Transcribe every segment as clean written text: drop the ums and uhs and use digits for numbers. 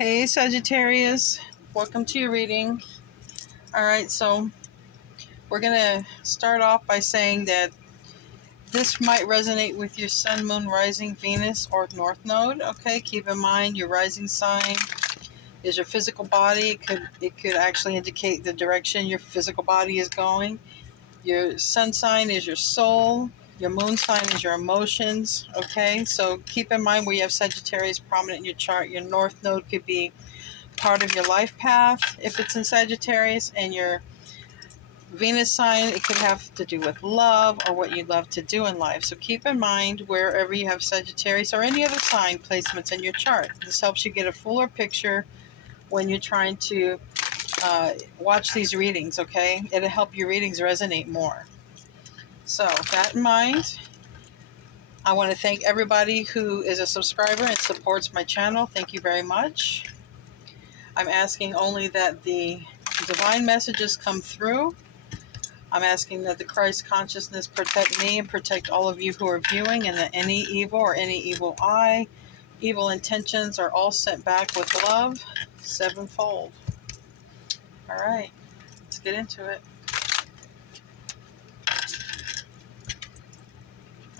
Hey Sagittarius, welcome to your reading. Alright, so we're going to start off by saying that this might resonate with your Sun, Moon, Rising, Venus, or North Node. Okay, keep in mind your rising sign is your physical body. It could actually indicate the direction your physical body is going. Your Sun sign is your soul. Your Moon sign is your emotions. Okay, so keep in mind where you have Sagittarius prominent in your chart. Your North Node could be part of your life path if it's in Sagittarius, and your Venus sign, it could have to do with love or what you love to do in life. So keep in mind wherever you have Sagittarius or any other sign placements in your chart. This helps you get a fuller picture when you're trying to watch these readings. Okay, it'll help your readings resonate more. So with that in mind, I want to thank everybody who is a subscriber and supports my channel. Thank you very much. I'm asking only that the divine messages come through. I'm asking that the Christ consciousness protect me and protect all of you who are viewing, and that any evil or any evil eye, evil intentions are all sent back with love sevenfold. All right, let's get into it.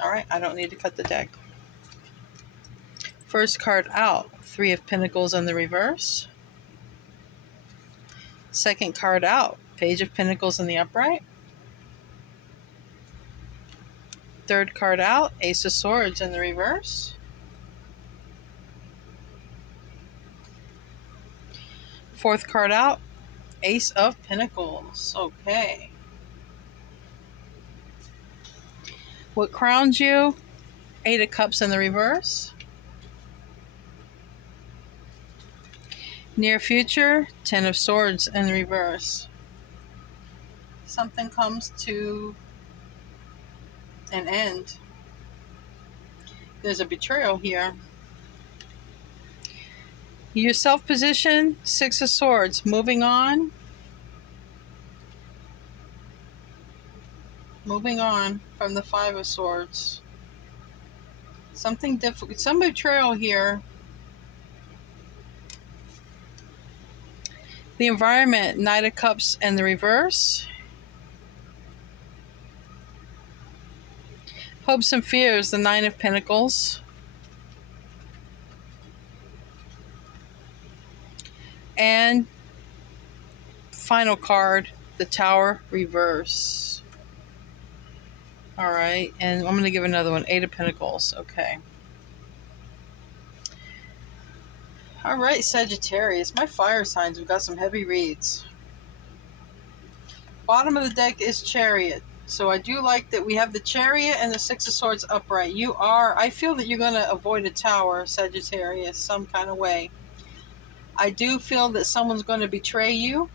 All right, I don't need to cut the deck. First card out, Three of Pentacles in the reverse. Second card out, Page of Pentacles in the upright. Third card out, Ace of Swords in the reverse. Fourth card out, Ace of Pentacles. Okay. What crowns you? Eight of Cups in the reverse. Near future, Ten of Swords in the reverse. Something comes to an end. There's a betrayal here. Your self-position, Six of Swords. Moving on. Moving on from the Five of Swords. Something difficult. Some betrayal here. The environment, Knight of Cups in the reverse. Hopes and fears, the Nine of Pentacles. And final card, the Tower reverse. All right, and I'm going to give another one, Eight of Pentacles. Okay. All right, Sagittarius, my fire signs, we've got some heavy reads. Bottom of the deck is Chariot. So I do like that we have the Chariot and the Six of Swords upright. I feel that you're going to avoid a tower, Sagittarius, some kind of way. I do feel that someone's going to betray you.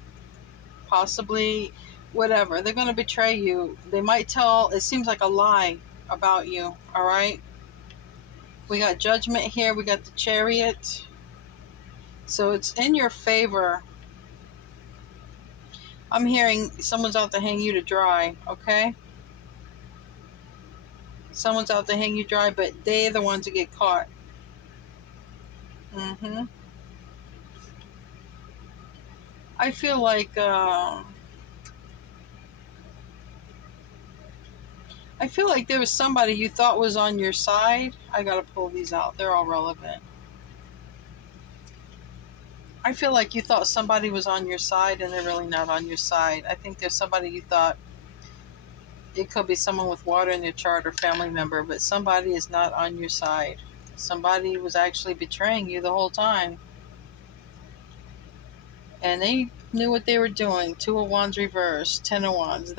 Possibly, whatever. They're going to betray you. They might tell, it seems like a lie about you. All right. We got Judgment here. We got the Chariot. So it's in your favor. I'm hearing someone's out to hang you to dry, okay? Someone's out to hang you dry, but they're the ones that get caught. I feel like there was somebody you thought was on your side. I gotta pull these out. They're all relevant. I feel like you thought somebody was on your side and they're really not on your side. I think there's somebody you thought, it could be someone with water in their chart or family member, but somebody is not on your side. Somebody was actually betraying you the whole time. And they knew what they were doing. Two of Wands reverse, Ten of Wands.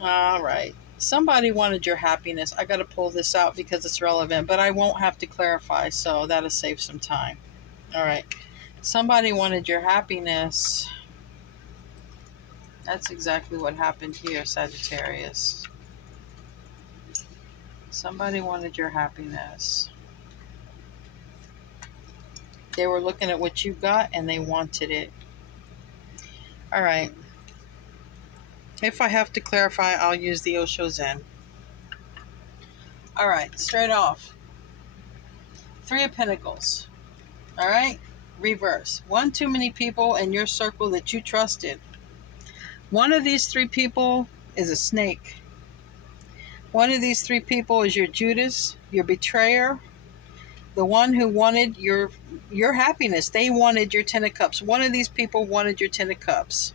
All right. Somebody wanted your happiness. I got to pull this out because it's relevant, but I won't have to clarify, so that'll save some time. All right. Somebody wanted your happiness. That's exactly what happened here, Sagittarius. Somebody wanted your happiness. They were looking at what you got and they wanted it. All right. If I have to clarify, I'll use the Osho Zen. All right, straight off. Three of Pentacles. All right? Reverse. One too many people in your circle that you trusted. One of these three people is a snake. One of these three people is your Judas, your betrayer, the one who wanted your happiness. They wanted your Ten of Cups. One of these people wanted your Ten of Cups.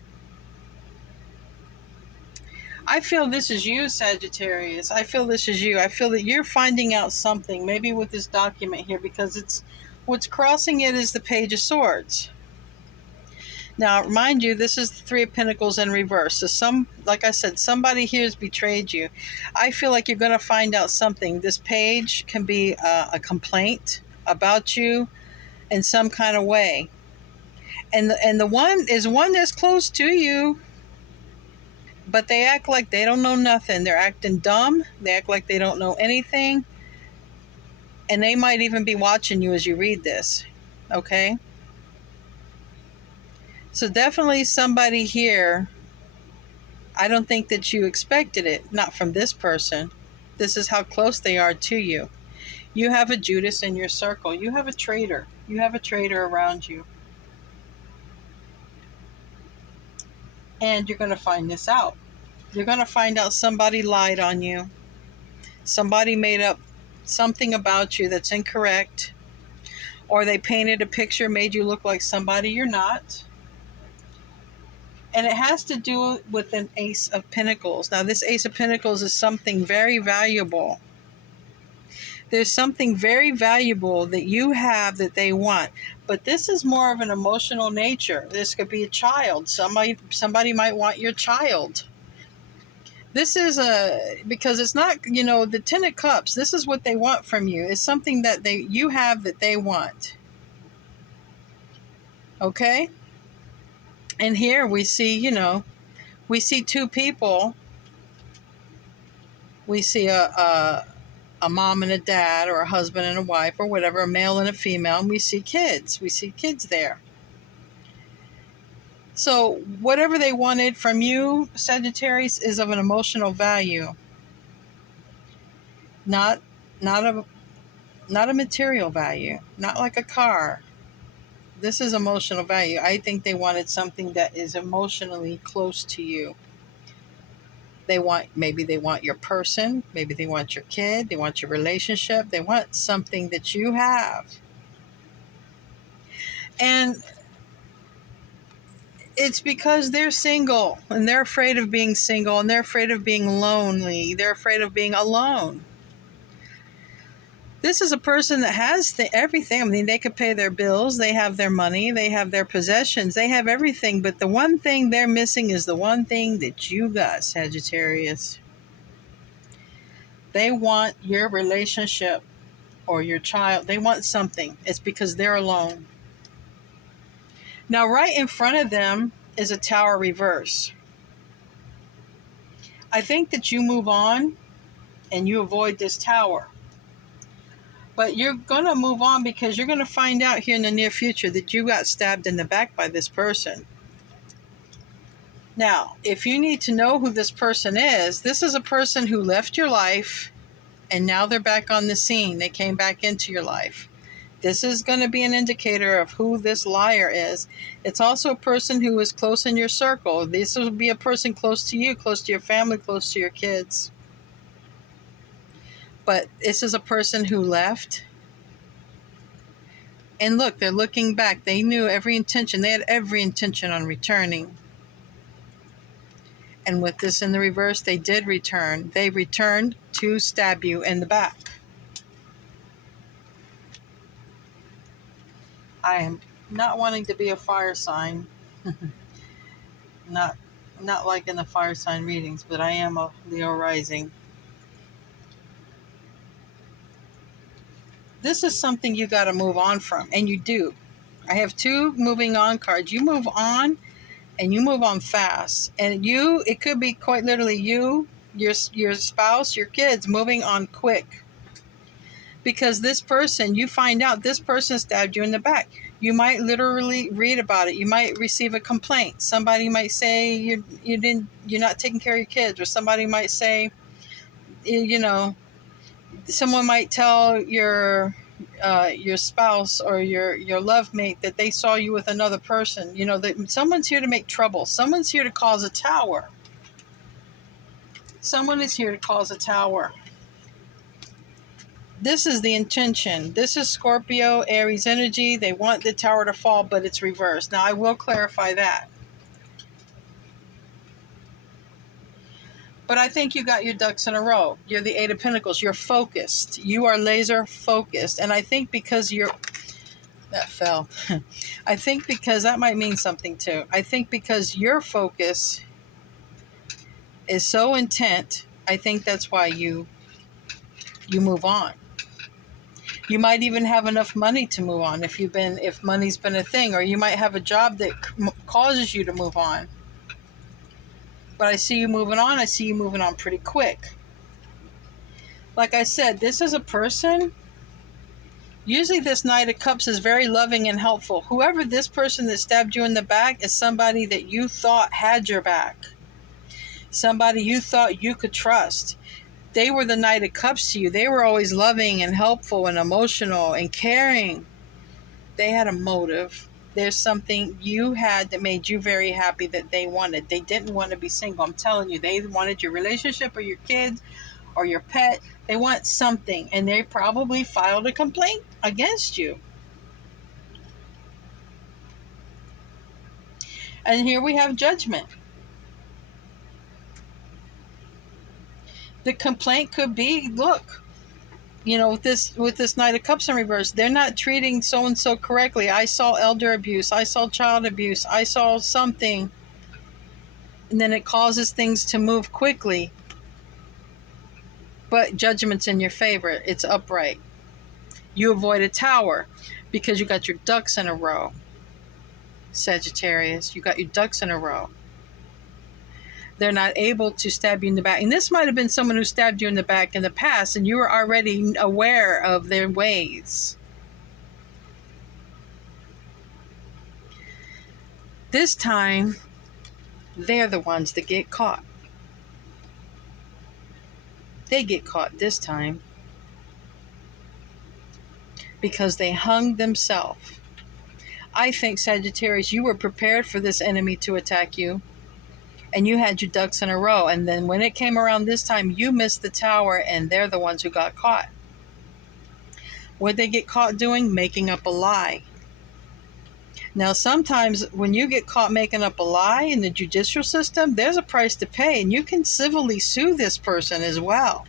I feel this is you, Sagittarius. I feel this is you. I feel that you're finding out something, maybe with this document here, because it's what's crossing it is the Page of Swords. Now, mind you, this is the Three of Pentacles in reverse. So like I said, somebody here has betrayed you. I feel like you're going to find out something. This page can be a complaint about you in some kind of way. And the one is one that's close to you, but they act like they don't know nothing. They're acting dumb. They act like they don't know anything. And they might even be watching you as you read this. Okay? So definitely somebody here, I don't think that you expected it, not from this person. This is how close they are to you. You have a Judas in your circle. You have a traitor. You have a traitor around you. And you're going to find this out. You're going to find out somebody lied on you. Somebody made up something about you that's incorrect. Or they painted a picture, made you look like somebody you're not. And it has to do with an Ace of Pentacles. Now, this Ace of Pentacles is something very valuable. There's something very valuable that you have that they want. But this is more of an emotional nature. This could be a child. Somebody might want your child. This is because it's not, the Ten of Cups, this is what they want from you. It's something that you have that they want. Okay? And here we see, we see two people. We see a mom and a dad, or a husband and a wife, or whatever, a male and a female, and we see kids. We see kids there. So whatever they wanted from you, Sagittarius, is of an emotional value. Not a material value. Not like a car. This is emotional value. I think they wanted something that is emotionally close to you. Maybe they want your person, maybe they want your kid, they want your relationship, they want something that you have. And it's because they're single, and they're afraid of being single, and they're afraid of being lonely, they're afraid of being alone. This is a person that has everything. I mean, they could pay their bills, they have their money, they have their possessions, they have everything, but the one thing they're missing is the one thing that you got, Sagittarius. They want your relationship or your child. They want something. It's because they're alone. Now, right in front of them is a Tower reverse. I think that you move on and you avoid this Tower. But you're going to move on because you're going to find out here in the near future that you got stabbed in the back by this person. Now, if you need to know who this person is, this is a person who left your life and now they're back on the scene. They came back into your life. This is going to be an indicator of who this liar is. It's also a person who is close in your circle. This will be a person close to you, close to your family, close to your kids. But this is a person who left. And look, they're looking back. They knew every intention. They had every intention on returning. And with this in the reverse, they did return. They returned to stab you in the back. I am not wanting to be a fire sign. Not like in the fire sign readings, but I am a Leo rising. This is something you got to move on from, and you do. I have two moving on cards. You move on, and you move on fast. And it could be quite literally you, your spouse, your kids moving on quick. Because this person, you find out this person stabbed you in the back. You might literally read about it. You might receive a complaint. Somebody might say you're not taking care of your kids, or somebody might say, someone might tell your your spouse or your love mate, that they saw you with another person. You know, that someone's here to make trouble. Someone's here to cause a tower. Someone is here to cause a tower. This is the intention. This is Scorpio, Aries energy. They want the tower to fall, but it's reversed. Now, I will clarify that. But I think you got your ducks in a row. You're the Eight of Pentacles. You're focused. You are laser focused. And I think because you're... That fell. I think because that might mean something too. I think because your focus is so intent, I think that's why you move on. You might even have enough money to move on if money's been a thing, or you might have a job that causes you to move on. But I see you moving on. I see you moving on pretty quick. Like I said, this is a person. Usually this Knight of Cups is very loving and helpful. Whoever this person that stabbed you in the back is somebody that you thought had your back. Somebody you thought you could trust. They were the Knight of Cups to you. They were always loving and helpful and emotional and caring. They had a motive. There's something you had that made you very happy that they wanted. They didn't want to be single. I'm telling you, they wanted your relationship or your kids or your pet. They want something, and they probably filed a complaint against you. And here we have Judgment. The complaint could be, look, you know, with this Knight of Cups in reverse, they're not treating so-and-so correctly. I saw elder abuse. I saw child abuse. I saw something. And then it causes things to move quickly. But Judgment's in your favor. It's upright. You avoid a tower because you got your ducks in a row. Sagittarius, you got your ducks in a row. They're not able to stab you in the back. And this might have been someone who stabbed you in the back in the past, and you were already aware of their ways. This time, they're the ones that get caught. They get caught this time because they hung themselves. I think, Sagittarius, you were prepared for this enemy to attack you. And you had your ducks in a row. And then when it came around this time, you missed the tower, and they're the ones who got caught. What they get caught doing? Making up a lie. Now, sometimes when you get caught making up a lie in the judicial system, there's a price to pay, and you can civilly sue this person as well.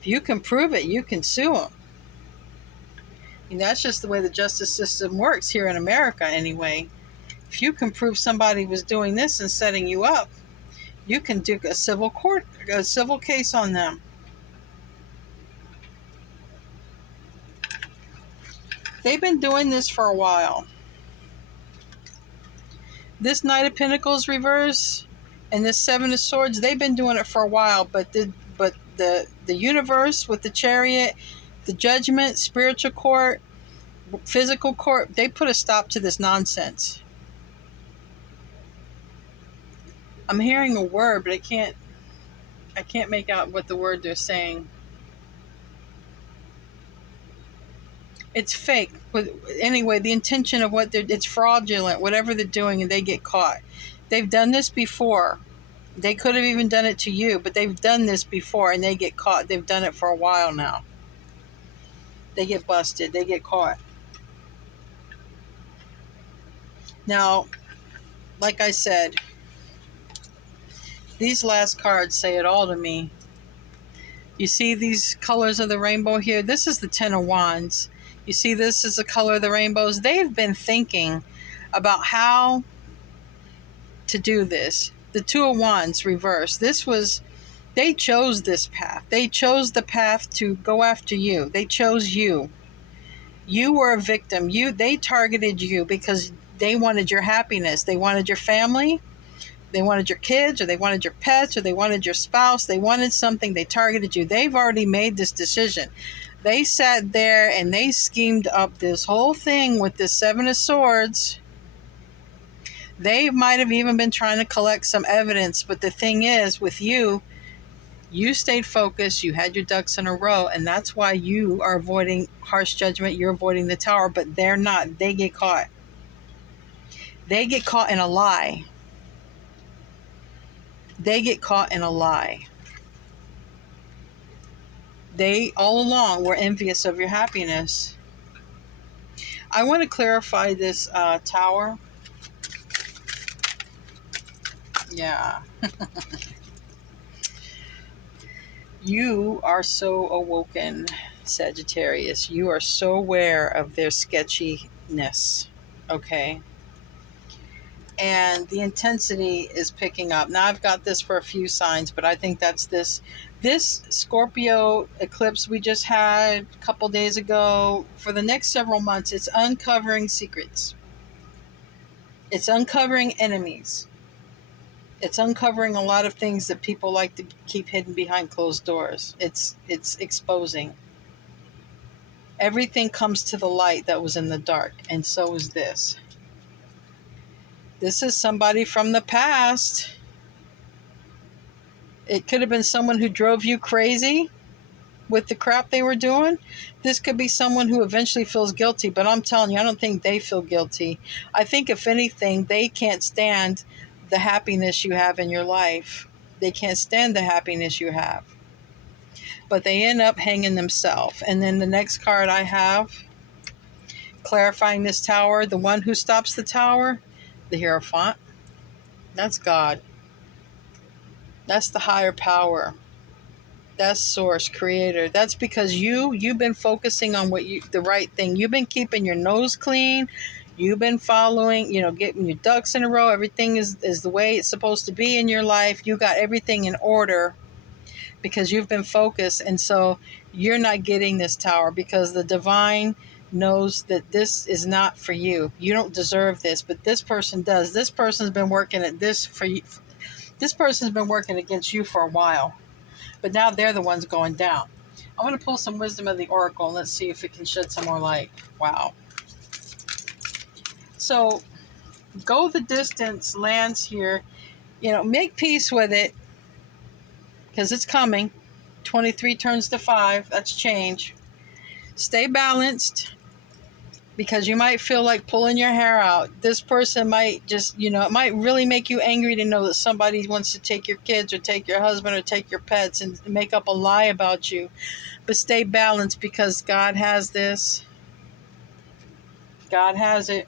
If you can prove it, you can sue them. And that's just the way the justice system works here in America anyway. If you can prove somebody was doing this and setting you up, you can do a civil case on them. They've been doing this for a while. This Knight of Pentacles reverse and this Seven of Swords, they've been doing it for a while, but the universe with the Chariot, the Judgment, spiritual court, physical court, they put a stop to this nonsense. I'm hearing a word, but I can't make out what the word they're saying. It's fake. Anyway, the intention of it's fraudulent, whatever they're doing, and they get caught. They've done this before. They could have even done it to you, but they've done this before, and they get caught. They've done it for a while now. They get busted. They get caught. Now, like I said, these last cards say it all to me. You see these colors of the rainbow here? This is the Ten of Wands. You see this is the color of the rainbows? They've been thinking about how to do this. The Two of Wands reversed. They chose this path. They chose the path to go after you. They chose you. You were a victim. They targeted you because they wanted your happiness. They wanted your family. They wanted your kids, or they wanted your pets, or they wanted your spouse. They wanted something. They targeted you. They've already made this decision. They sat there and they schemed up this whole thing with this Seven of Swords. They might have even been trying to collect some evidence. But the thing is, with you You stayed focused. You had your ducks in a row, and that's why you are avoiding harsh judgment. You're avoiding the tower, but they're not. They get caught. They get caught in a lie. They get caught in a lie. They all along were envious of your happiness. I want to clarify this tower. Yeah. You are so awoken, Sagittarius. You are so aware of their sketchiness. Okay. And the intensity is picking up. Now I've got this for a few signs, but I think that's this Scorpio eclipse we just had a couple days ago. For the next several months, it's uncovering secrets. It's uncovering enemies. It's uncovering a lot of things that people like to keep hidden behind closed doors. It's exposing. Everything comes to the light that was in the dark, and so is this. This is somebody from the past. It could have been someone who drove you crazy with the crap they were doing. This could be someone who eventually feels guilty, but I'm telling you, I don't think they feel guilty. I think if anything, they can't stand the happiness you have in your life. They can't stand the happiness you have. But they end up hanging themselves. And then the next card I have, clarifying this tower, the one who stops the tower, the Hierophant. That's God. That's the higher power. That's source, creator. That's because you've been focusing on the right thing. You've been keeping your nose clean. You've been following, getting your ducks in a row. Everything is the way it's supposed to be in your life. You got everything in order because you've been focused. And so you're not getting this tower because the divine knows that this is not for you. You don't deserve this, but this person does. This person's been working at this for you. This person's been working against you for a while, but now they're the ones going down. I'm going to pull some wisdom of the oracle and let's see if it can shed some more light. Wow. So go the distance lands here. Make peace with it because it's coming. 23 turns to 5. That's change. Stay balanced because you might feel like pulling your hair out. This person might just, it might really make you angry to know that somebody wants to take your kids or take your husband or take your pets and make up a lie about you. But stay balanced because God has this. God has it.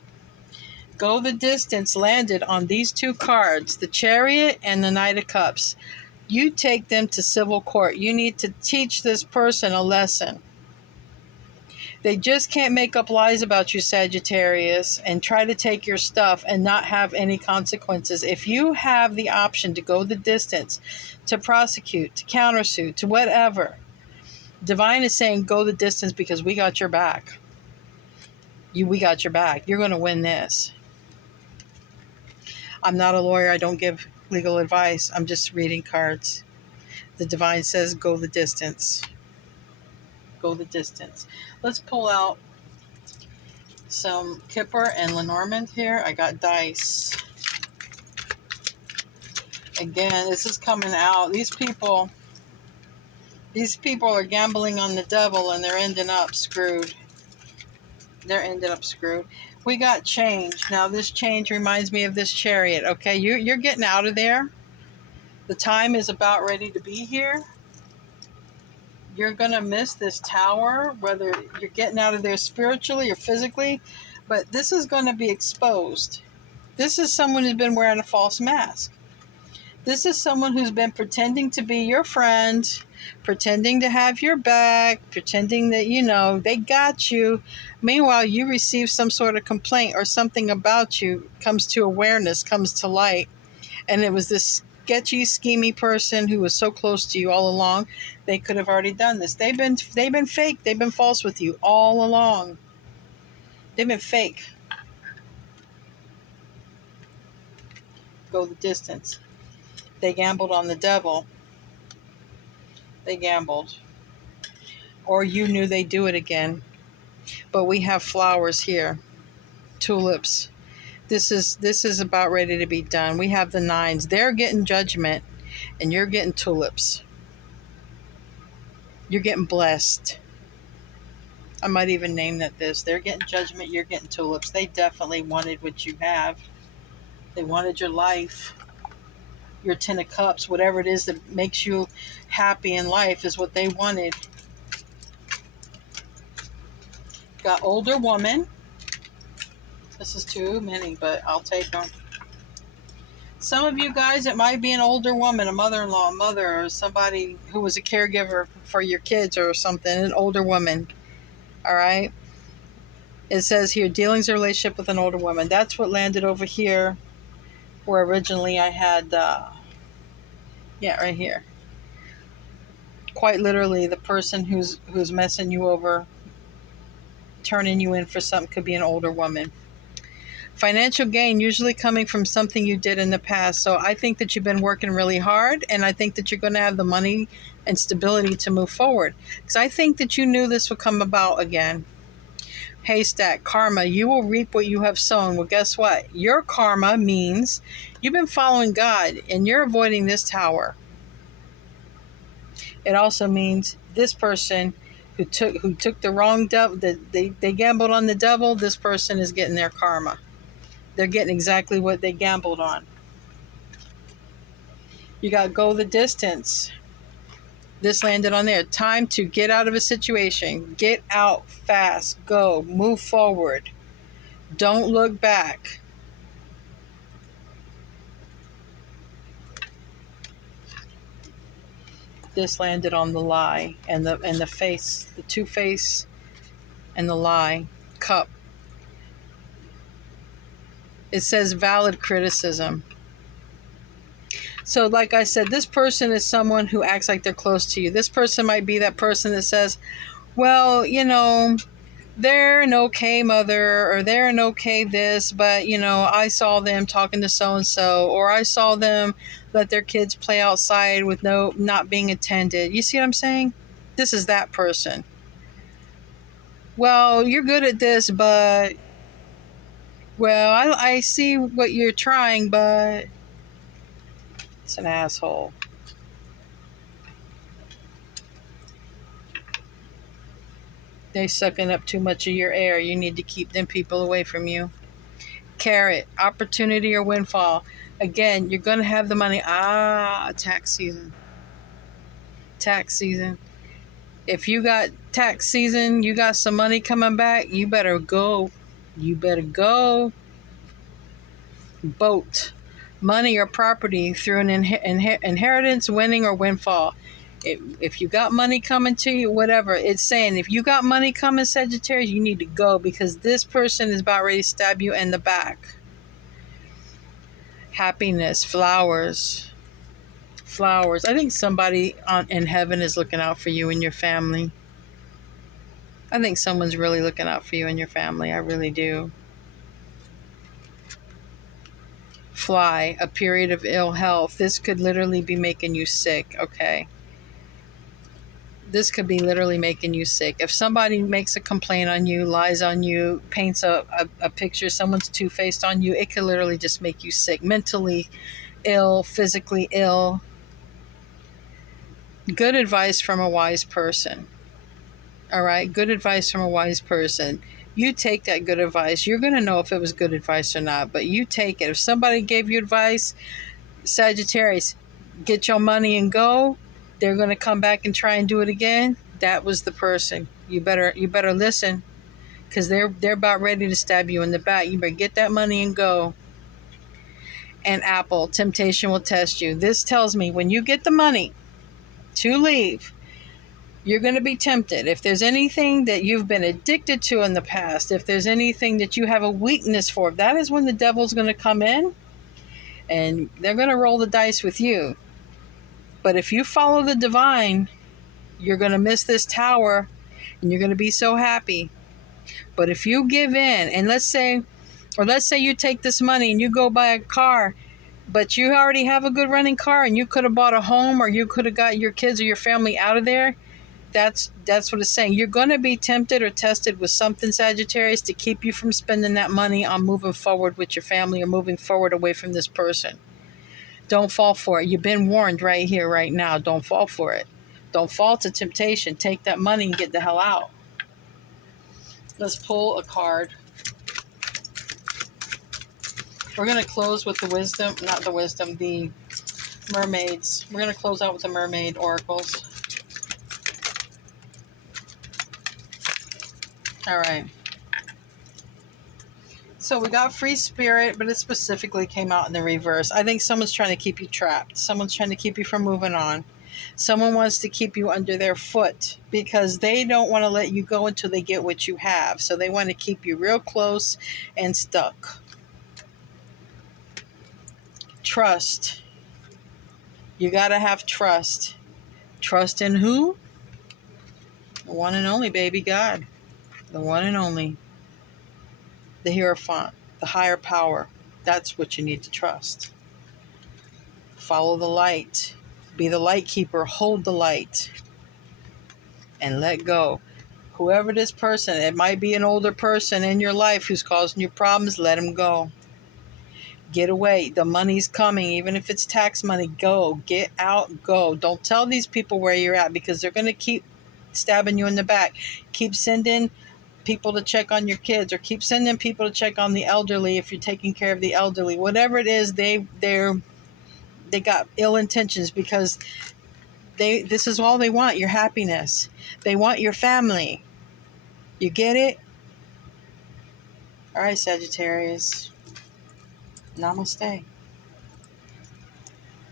Go the distance landed on these two cards, the Chariot and the Knight of Cups. You take them to civil court. You need to teach this person a lesson. They just can't make up lies about you, Sagittarius, and try to take your stuff and not have any consequences. If you have the option to go the distance, to prosecute, to countersue, to whatever, Divine is saying go the distance because we got your back. We got your back. You're going to win this. I'm not a lawyer. I don't give legal advice. I'm just reading cards. The Divine says go the distance. Go the distance. Let's pull out some Kipper and Lenormand here. I got dice. Again, this is coming out. These people are gambling on the devil and they're ending up screwed. They're ending up screwed. We got change. Now this change reminds me of this Chariot. Okay, you're getting out of there. The time is about ready to be here. You're going to miss this tower, whether you're getting out of there spiritually or physically, but this is going to be exposed. This is someone who's been wearing a false mask. This is someone who's been pretending to be your friend, pretending to have your back, pretending that, they got you. Meanwhile, you receive some sort of complaint or something about you comes to awareness, comes to light. And it was this sketchy, schemy person who was so close to you all along. They could have already done this. They've been fake. They've been false with you all along. They've been fake. Go the distance. They gambled on the devil. They gambled. Or you knew they'd do it again. But we have flowers here. Tulips. This is about ready to be done. We have the 9s. They're getting judgment and you're getting tulips. You're getting blessed. I might even name that this. They're getting judgment, you're getting tulips. They definitely wanted what you have. They wanted your life, your 10 of cups, whatever it is that makes you happy in life is what they wanted. Got older woman. This is too many, but I'll take them. Some of you guys, it might be an older woman, a mother-in-law, a mother, or somebody who was a caregiver for your kids or something, an older woman. All right? It says here, dealings or relationship with an older woman. That's what landed over here where originally I had, right here. Quite literally, the person who's messing you over, turning you in for something could be an older woman. Financial gain usually coming from something you did in the past. So I think that you've been working really hard, and I think that you're going to have the money and stability to move forward. Because I think that you knew this would come about again. Haystack, karma, you will reap what you have sown. Well, guess what? Your karma means you've been following God, and you're avoiding this tower. It also means this person who took the wrong devil, they gambled on the devil, this person is getting their karma. They're getting exactly what they gambled on. You got to go the distance. This landed on there. Time to get out of a situation. Get out fast. Go. Move forward. Don't look back. This landed on the lie and the face, the two-face and the lie. Cup. It says valid criticism. So like I said, this person is someone who acts like they're close to you. This person might be that person that says, well, they're an okay mother, or they're an okay this, but, I saw them talking to so-and-so, or I saw them let their kids play outside with not being attended. You see what I'm saying? This is that person. Well, you're good at this, but, well, I see what you're trying, but it's an asshole. They're sucking up too much of your air. You need to keep them people away from you. Carrot, opportunity or windfall. Again, you're going to have the money. Tax season. Tax season. If you got tax season, you got some money coming back, you better go. You better go. Boat. Money or property through an inheritance, winning, or windfall. If you got money coming to you, whatever, it's saying if you got money coming, Sagittarius, you need to go, because this person is about ready to stab you in the back. Happiness, flowers. Flowers. I think somebody in heaven is looking out for you and your family. I think someone's really looking out for you and your family. I really do. Fly, a period of ill health. This could literally be making you sick, okay? This could be literally making you sick. If somebody makes a complaint on you, lies on you, paints a picture, someone's two-faced on you, it could literally just make you sick. Mentally ill, physically ill. Good advice from a wise person. All right? Good advice from a wise person. You take that good advice. You're going to know if it was good advice or not, but you take it. If somebody gave you advice, Sagittarius, get your money and go. They're going to come back and try and do it again. That was the person. You better listen, because they're about ready to stab you in the back. You better get that money and go. And Apple, temptation will test you. This tells me when you get the money to leave, you're going to be tempted. If there's anything that you've been addicted to in the past, if there's anything that you have a weakness for, that is when the devil's going to come in and they're going to roll the dice with you. But if you follow the divine, you're going to miss this tower and you're going to be so happy. But if you give in, and let's say you take this money and you go buy a car, but you already have a good running car and you could have bought a home, or you could have got your kids or your family out of there, that's what it's saying. You're going to be tempted or tested with something, Sagittarius, to keep you from spending that money on moving forward with your family or moving forward away from this person. Don't fall for it. You've been warned right here, right now. Don't fall for it. Don't fall to temptation. Take that money and get the hell out. Let's pull a card. We're going to close with the wisdom, not the wisdom, the mermaids. We're going to close out with the mermaid oracles. All right. So we got free spirit, but it specifically came out in the reverse. I think someone's trying to keep you trapped. Someone's trying to keep you from moving on. Someone wants to keep you under their foot because they don't want to let you go until they get what you have. So they want to keep you real close and stuck. Trust. You got to have trust. Trust in who? The one and only, baby, God. The one and only. The Hierophant. The higher power. That's what you need to trust. Follow the light. Be the light keeper. Hold the light. And let go. Whoever this person, it might be an older person in your life who's causing you problems, let him go. Get away. The money's coming. Even if it's tax money, go. Get out. Go. Don't tell these people where you're at because they're going to keep stabbing you in the back. Keep sending people to check on your kids, or keep sending people to check on the elderly if you're taking care of the elderly. Whatever it is, they got ill intentions because this is all they want, your happiness. They want your family. You get it? All right, Sagittarius. Namaste.